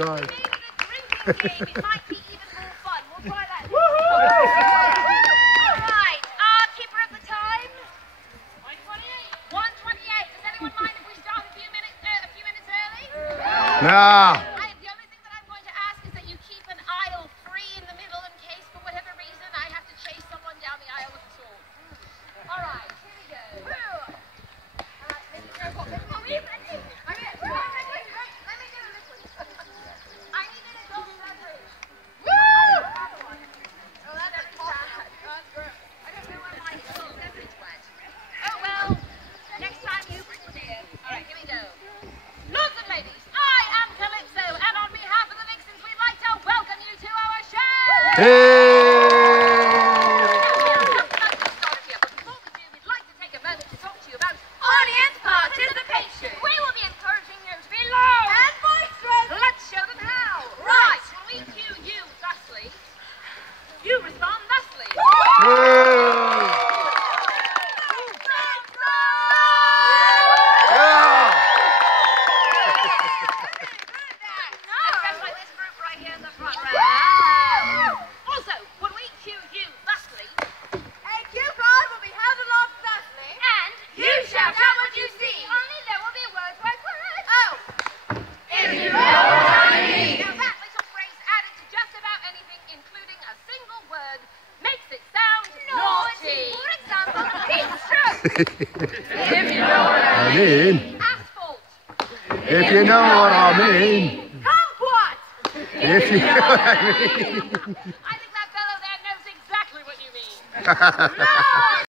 God. Maybe the drinking game, it might be even more fun. We'll try that. Alright, keeper of the time. 1:28. 1:28. Does anyone mind if we start a few minutes early? Nah. The only thing that I'm going to ask is that you keep an aisle free in the middle in case, for whatever reason, I have to chase someone down the aisle with a sword. Alright, here we go. I needed a gold beverage. Woo! Oh, that's a tough. I don't know where my gold beverage went. Oh well, next time you bring one in. Alright, here we go. Lords and ladies, I am Calypso, and on behalf of the Vixens, we'd like to welcome you to our show! Hey! Before we do, we'd like to take a moment to talk to you about audience participation. We will be encouraging you to be loud and boisterous. Let's show them how. Right, when we cue you thusly, you respond thusly. Especially this group right here in the front row. Also, when we cue you thusly, a cue card will be held aloft thusly, and you shout out what you see. Only there will be words. Oh, if you know what I mean. Now that little phrase added to just about anything, including a single word, makes it sound naughty. For example, pinstrip. If you know what I mean. Asphalt. If you know what I mean. Kumquat. If you know what I mean. I think that fellow there knows exactly what you mean. No!